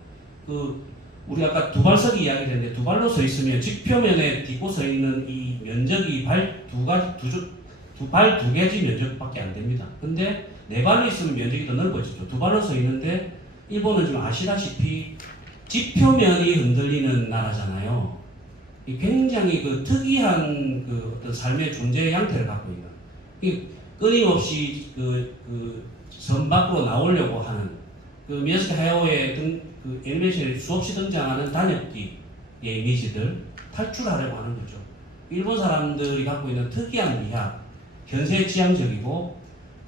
우리 아까 두발서기 이야기를 했는데 두 발로 서 있으면 직표면에 딛고 서 있는 이 면적이 발 두 개지 면적밖에 안 됩니다. 근데 네 발로 있으면 면적이 더 넓어지죠. 두 발로 서 있는데 일본은 좀 아시다시피 지표면이 흔들리는 나라잖아요. 굉장히 특이한 어떤 삶의 존재 양태를 갖고 있는. 끊임없이 선 밖으로 나오려고 하는 미야스키 하야오의 애니메이션에 수없이 등장하는 단역기의 이미지들 탈출하려고 하는 거죠. 일본 사람들이 갖고 있는 특이한 미학, 현세지향적이고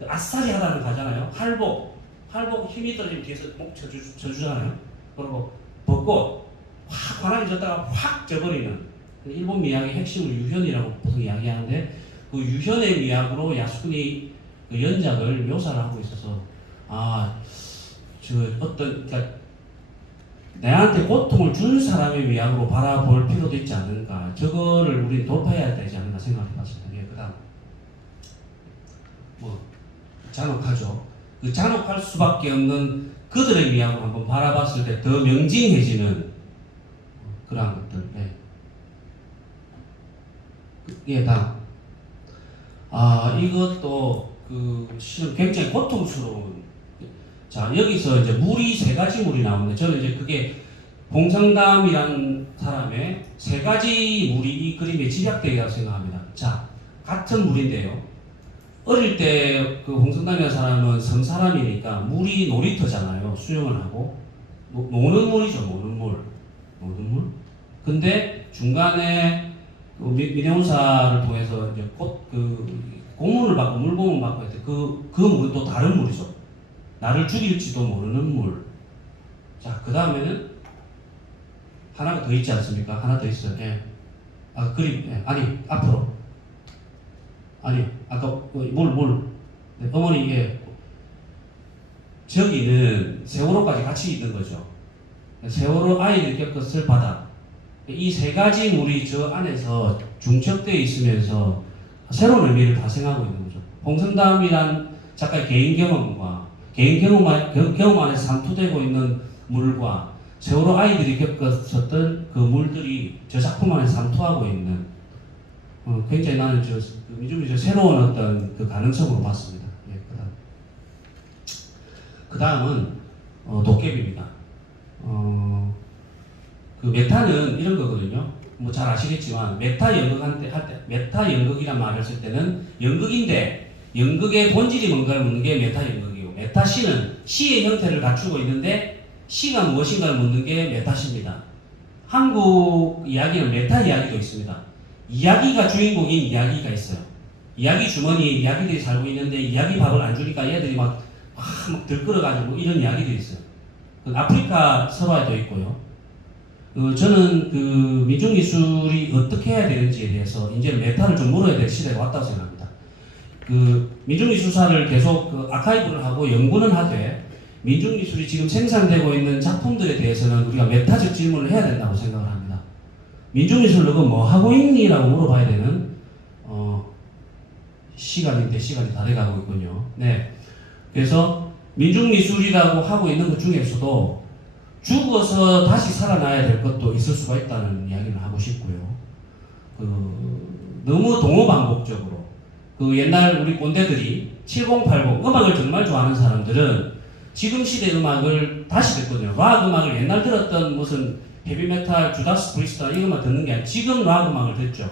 아싸리 하다는 가잖아요. 할복 힘이 떨어지면 뒤에서 목 쳐주잖아요. 그리고 벚꽃 확 환하게 졌다가 확 져버리는 일본 미학의 핵심을 유현이라고 보통 이야기하는데 그 유현의 미학으로 야스쿠니 연작을 묘사를 하고 있어서 그러니까 내한테 고통을 준 사람의 미학으로 바라볼 필요도 있지 않는가. 저거를 우리 돌파해야 되지 않는가 생각해봤습니다. 예, 그다음 뭐 잔혹하죠. 그 잔혹할 수밖에 없는 그들의 미학으로 한번 바라봤을 때 더 명징해지는 그러한 것들. 네. 예, 다음. 이것도 실은 굉장히 고통스러운. 자, 여기서 이제 물이 세 가지 물이 나오는데, 저는 이제 그게 홍성담이라는 사람의 세 가지 물이 이 그림에 집약되어야 생각합니다. 자, 같은 물인데요. 어릴 때 그 홍성담이라는 사람은 섬 사람이니까 물이 놀이터잖아요. 수영을 하고. 노는 물이죠, 노는 물. 노는 물. 근데 중간에 민해운사를 통해서 이제 공문을 받고 물공을 받고 했을 때 그 물은 또 다른 물이죠. 나를 죽일지도 모르는 물. 자, 그 다음에는 하나가 더 있지 않습니까? 하나 더 있어요. 예. 그림. 예. 아니, 앞으로. 아니, 아까 물. 네, 어머니, 예. 저기는 세월호까지 같이 있는 거죠. 세월호 아이들이 겪었을 바다. 이 세 가지 물이 저 안에서 중첩되어 있으면서 새로운 의미를 발생하고 있는 거죠. 홍성담이란 작가의 개인 경험과 개인 경험 안에서 상투되고 있는 물과 세월호 아이들이 겪었었던 그 물들이 저 작품 안에서 상투하고 있는 굉장히 나는 민중이 새로운 어떤 그 가능성으로 봤습니다. 예, 그 다음은 도깨비입니다. 그 메타는 이런 거거든요. 뭐 잘 아시겠지만 메타 연극이란 말을 쓸 때는 연극인데 연극의 본질이 뭔가를 묻는 게 메타 연극이고, 메타 시는 시의 형태를 갖추고 있는데 시가 무엇인가를 묻는 게 메타 시입니다. 한국 이야기는 메타 이야기도 있습니다. 이야기가 주인공인 이야기가 있어요. 이야기 주머니에 이야기들이 살고 있는데 이야기 밥을 안 주니까 얘들이 막 들끓어가지고 이런 이야기들이 있어요. 아프리카 설화에도 있고요. 저는 민중미술이 어떻게 해야 되는지에 대해서 이제 메타를 좀 물어야 될 시대가 왔다고 생각합니다. 민중미술사를 계속 아카이브를 하고 연구는 하되 민중미술이 지금 생산되고 있는 작품들에 대해서는 우리가 메타적 질문을 해야 된다고 생각을 합니다. 민중미술 너가 뭐 하고 있니? 라고 물어봐야 되는 시간이 다 돼가고 있군요. 네. 그래서 민중미술이라고 하고 있는 것 중에서도 죽어서 다시 살아나야 될 것도 있을 수가 있다는 이야기를 하고 싶고요. 너무 동호반복적으로 옛날 우리 꼰대들이 7080 음악을 정말 좋아하는 사람들은 지금 시대 음악을 다시 듣거든요. 락 음악을 옛날 들었던 무슨 헤비메탈, 주다스 프리스트 이것만 듣는 게 아니라 지금 락 음악을 듣죠.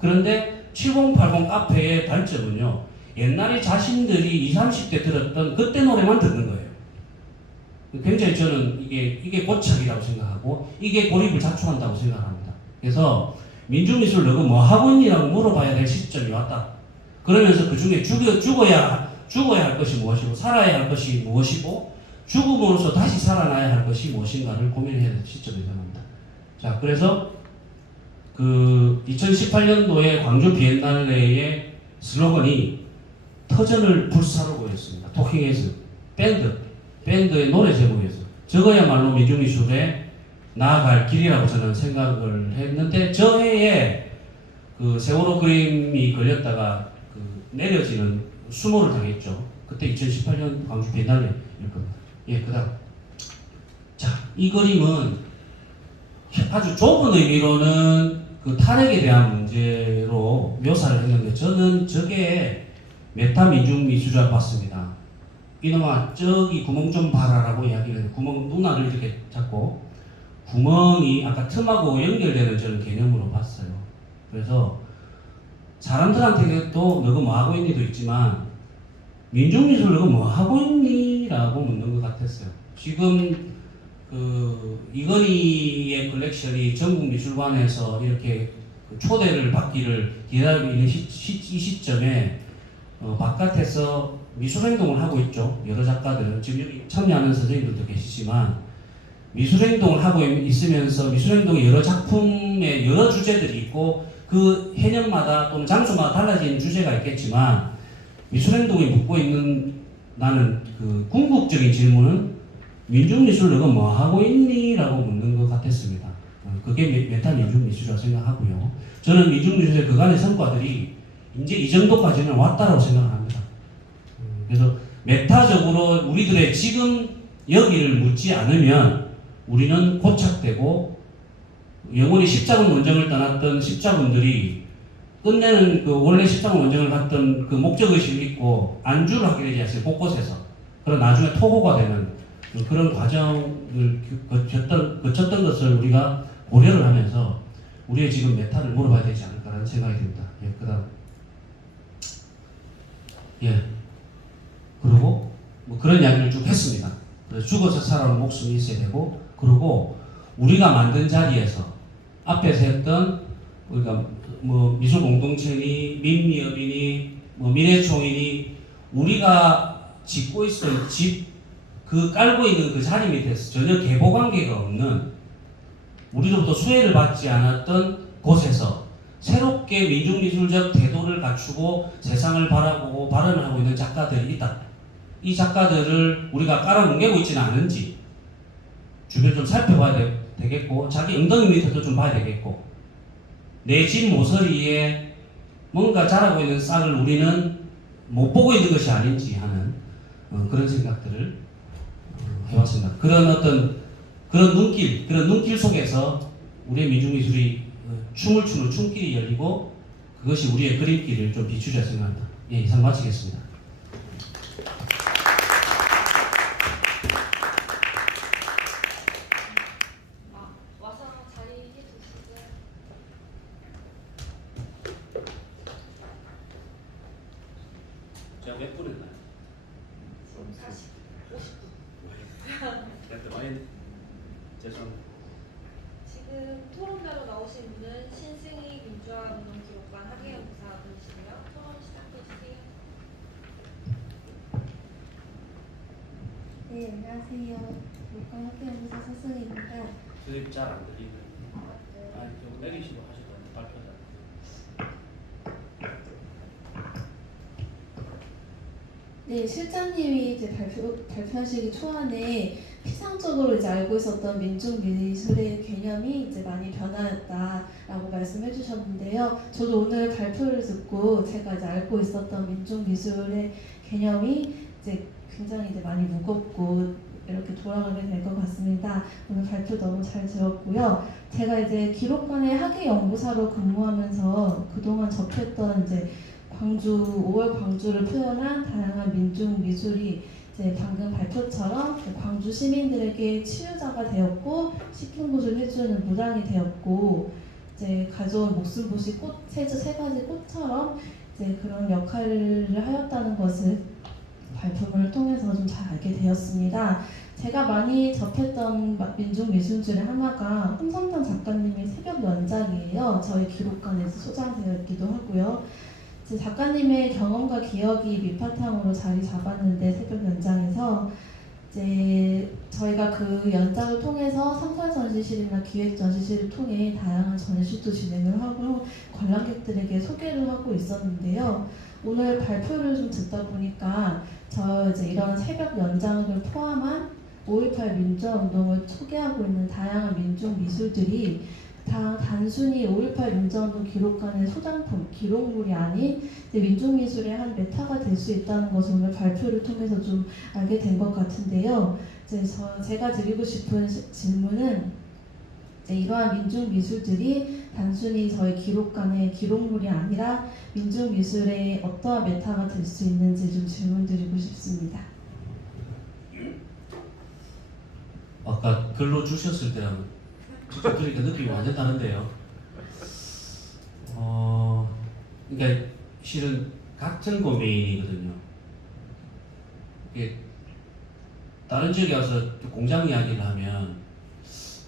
그런데 7080 카페의 단점은요, 옛날에 자신들이 20, 30대 들었던 그때 노래만 듣는 거예요. 굉장히 저는 이게 고착이라고 생각하고 이게 고립을 자초한다고 생각합니다. 그래서 민중미술 너가 뭐 하고 있니라고 물어봐야 될 시점이 왔다. 그러면서 그 중에 죽어야 할 것이 무엇이고 살아야 할 것이 무엇이고 죽음으로써 다시 살아나야 할 것이 무엇인가를 고민해야 될 시점이 됩니다. 자, 그래서 2018년도에 광주 비엔날레의 슬로건이 터전을 불사르고였습니다. 토킹헤즈 밴드의 노래 제목이었어요. 저거야말로 민중미술에 나아갈 길이라고 저는 생각을 했는데, 저 해에 세월호 그림이 걸렸다가 내려지는 수모를 당했죠. 그때 2018년 광주 비엔날레일 겁니다. 예, 그 다음. 자, 이 그림은 아주 좁은 의미로는 탈핵에 대한 문제로 묘사를 했는데, 저는 저게 메타 민중미술이라고 봤습니다. 이놈아 저기 구멍 좀 봐라라고 이야기를 해요. 구멍 눈알을 이렇게 잡고 구멍이 아까 틈하고 연결되는 저는 개념으로 봤어요. 그래서 사람들한테도 너가 뭐 하고 있니도 있지만 민중미술 너가 뭐 하고 있니? 라고 묻는 것 같았어요. 지금 이건희의 컬렉션이 전국미술관에서 이렇게 초대를 받기를 기다리고 있는 이 시점에 바깥에서 미술행동을 하고 있죠. 여러 작가들은 지금 여기 참여하는 선생님들도 계시지만 미술행동을 하고 있으면서 미술행동의 여러 작품에 여러 주제들이 있고 그 해년마다 또는 장소마다 달라지는 주제가 있겠지만 미술행동이 묻고 있는 나는 궁극적인 질문은 민중미술 너가 뭐 하고 있니? 라고 묻는 것 같았습니다. 그게 메타 민중미술이라고 생각하고요. 저는 민중미술의 그간의 성과들이 이제 이 정도까지는 왔다라고 생각합니다. 그래서 메타적으로 우리들의 지금 여기를 묻지 않으면 우리는 고착되고 영원히 십자군 원정을 떠났던 십자군들이 끝내는 그 원래 십자군 원정을 갔던 그 목적의식을 잊고 안주를 하게 되지 않습니까? 곳곳에서. 그런 나중에 토호가 되는 그런 과정을 거쳤던 것을 우리가 고려를 하면서 우리의 지금 메타를 물어봐야 되지 않을까라는 생각이 듭니다. 예, 그 다음. 예. 그리고 뭐 그런 이야기를 쭉 했습니다. 그래서 죽어서 살아온 목숨이 있어야 되고, 그리고 우리가 만든 자리에서 앞에서 했던 우리가 뭐 미술 공동체니 민미업이니 뭐 미래총이니 우리가 짓고 있었던 그 깔고 있는 그 자리 밑에서 전혀 계보 관계가 없는 우리로부터 수혜를 받지 않았던 곳에서 새롭게 민중미술적 태도를 갖추고 세상을 바라보고 발언을 하고 있는 작가들이 있다. 이 작가들을 우리가 깔아뭉개고 있지는 않은지 주변 좀 살펴봐야 되겠고, 자기 엉덩이 밑에도 좀 봐야 되겠고, 내 집 모서리에 뭔가 자라고 있는 싹을 우리는 못 보고 있는 것이 아닌지 하는 그런 생각들을 해봤습니다. 그런 눈길 속에서 우리의 민중미술이 춤을 추는 춤길이 열리고, 그것이 우리의 그림길을 좀 비추자 생각합니다. 예, 이상 마치겠습니다. 와서 자리해 주시고요. 제가 몇 분 했나요? 지금 50분. 죄송합니다. 지금 토론자로 나오신 분은 신승희 민주화운동기록관 학예연구사 분이시네요. 토론 시작해 주세요. 네, 안녕하세요. 교육관 학교연구사 서승입니다. 선생님 잘 안 들리네요. 아니, 좀 내리시고 하시던 발표자. 네, 실장님이 이제 발표하시기 초안에 피상적으로 이제 알고 있었던 민중미술의 개념이 이제 많이 변화했다라고 말씀해 주셨는데요. 저도 오늘 발표를 듣고 제가 이제 알고 있었던 민중미술의 개념이 이제 굉장히 이제 많이 무겁고 이렇게 돌아가게 될 것 같습니다. 오늘 발표 너무 잘 들었고요. 제가 이제 기록관의 학예연구사로 근무하면서 그동안 접했던 이제 광주 5월 광주를 표현한 다양한 민중 미술이 이제 방금 발표처럼 광주 시민들에게 치유자가 되었고 시킨 곳을 해주는 무당이 되었고 이제 가져온 목숨보시 꽃 세 가지 꽃처럼 이제 그런 역할을 하였다는 것을 발표문을 통해서 좀 잘 알게 되었습니다. 제가 많이 접했던 민중 미술들의 하나가 홍성당 작가님의 새벽 연작이에요. 저희 기록관에서 소장되어 있기도 하고요. 작가님의 경험과 기억이 밑바탕으로 자리 잡았는데 새벽 연장에서 이제 저희가 그 연장을 통해서 상설 전시실이나 기획 전시실을 통해 다양한 전시도 진행을 하고 관람객들에게 소개를 하고 있었는데요. 오늘 발표를 좀 듣다 보니까 저 이제 이런 새벽 연장을 포함한 5.18 민주화운동을 소개하고 있는 다양한 민중 미술들이 단순히 5.18 민주화운동 기록관의 소장품, 기록물이 아닌 민중미술의 한 메타가 될 수 있다는 것을 오늘 발표를 통해서 좀 알게 된 것 같은데요. 제가 드리고 싶은 질문은 이러한 민중미술들이 단순히 저희 기록관의 기록물이 아니라 민중미술의 어떠한 메타가 될 수 있는지 좀 질문드리고 싶습니다. 아까 글로 주셨을 때랑 직접 들으니까 느낌이 완전 다른데요. 그러니까 실은 같은 고민이거든요. 이게 다른 지역에 와서 공장 이야기를 하면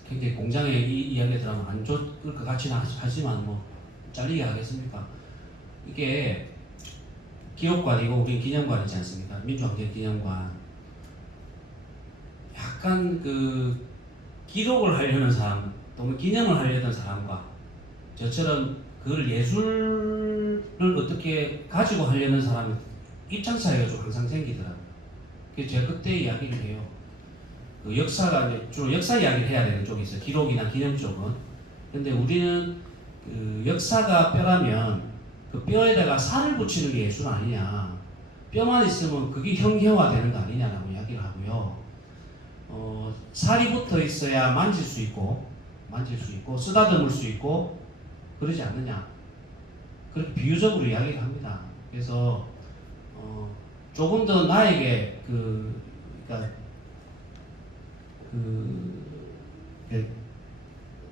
굉장히 공장에 이 이야기를 들으면 안 좋을 것 같지는 하지만 뭐 잘리게 하겠습니까? 이게 기록관이고 우리 기념관이지 않습니까? 민주항쟁기념관. 약간 그 기록을 하려는 사람 또는 기념을 하려는 사람과 저처럼 그걸 예술을 어떻게 가지고 하려는 사람의 입장 차이가 좀 항상 생기더라고요. 그래서 제가 그때 이야기를 해요. 그 역사가 이제 주로 역사 이야기를 해야 되는 쪽이 있어요. 기록이나 기념 쪽은. 근데 우리는 그 역사가 뼈라면 그 뼈에다가 살을 붙이는 게 예술 아니냐. 뼈만 있으면 그게 형형화되는 거 아니냐라고 이야기를 하고요. 살이 붙어 있어야 만질 수 있고 쓰다듬을 수 있고 그러지 않느냐. 그렇게 비유적으로 이야기를 합니다. 그래서 조금 더 나에게 그러니까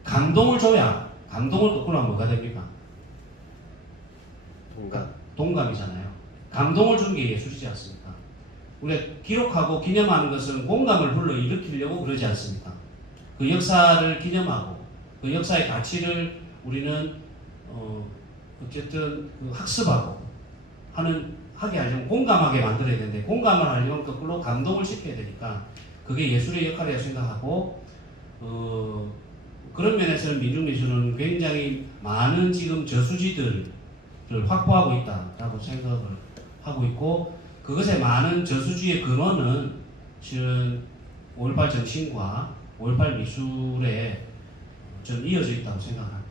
감동을 줘야 감동을 거꾸로 하면 뭐가 됩니까? 동감이잖아요. 감동을 주는 게 예술이지 않습니까? 우리가 기록하고 기념하는 것은 공감을 불러일으키려고 그러지 않습니까? 그 역사를 기념하고 그 역사의 가치를 우리는 어쨌든 그 학습하고 하게 하려면 공감하게 만들어야 되는데 공감을 하려면 거꾸로 감동을 시켜야 되니까 그게 예술의 역할이라고 생각하고 그런 면에서는 민중미술은 굉장히 많은 지금 저수지들을 확보하고 있다라고 생각을 하고 있고 그것의 많은 저수지의 근원은 실은 5.18 정신과 5.18 미술에 좀 이어져 있다고 생각합니다.